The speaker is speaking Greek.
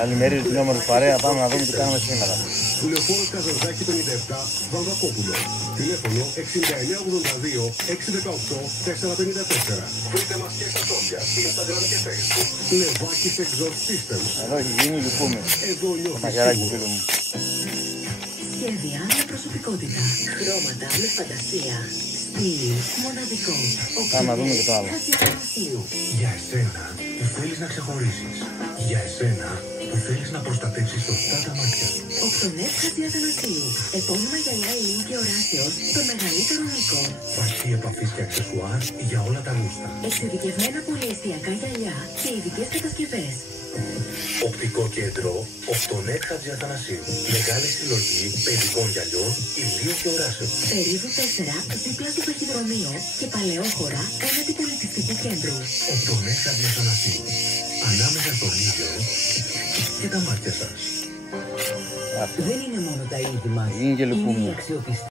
Καλημερίζει την όμορφη παρέα, πάμε να δούμε τι κάνουμε σήμερα. Λεωφόρος Καζαντζάκη 57, Βαμβακόπουλο. Τηλέφωνο 6982 618 454. Βρείτε μας και στα social, Instagram και Facebook. Λεβάκης Exhaust System. Εδώ έχει γίνει, λυπούμε. Εδώ νιώθεις Μαχαιράκι, σίγουρα. φίλο μου. Σχέδια με προσωπικότητα. Χρώματα με φαντασία. Στυλ μοναδικό. Πάμε να δούμε και το άλλο. Για εσένα που θέλεις να ξεχωρίσεις. Για εσένα που θέλεις να προστατεύσεις σωστά τα μάτια σου. Οκτωνέτ Χατζιαθανασίου. Επώνυμα γυαλιά ηλίου και οράσεως των μεγαλύτερων οικών. Φασί επαφής και αξεσουάρ για όλα τα γούστα. Εξειδικευμένα πολυεστιακά γυαλιά και ειδικές κατασκευές. Οπτικό κέντρο Οκτωνέτ Χατζιαθανασίου. Μεγάλη συλλογή παιδικών γυαλιών ηλίου και οράσεως. Περίοδο 4, δίπλα στο ταχυδρομείο και παλαιόχώρα έναντι πολιτιστικού κέντρου. Οκτωνέτ Χατζιαθανασίου. Ανάμεσα στον ήλιο και τα μάτια σας. Δεν είναι μόνο τα είδη μας. Είναι και Είναι λυπούμε. η αξιοπιστία.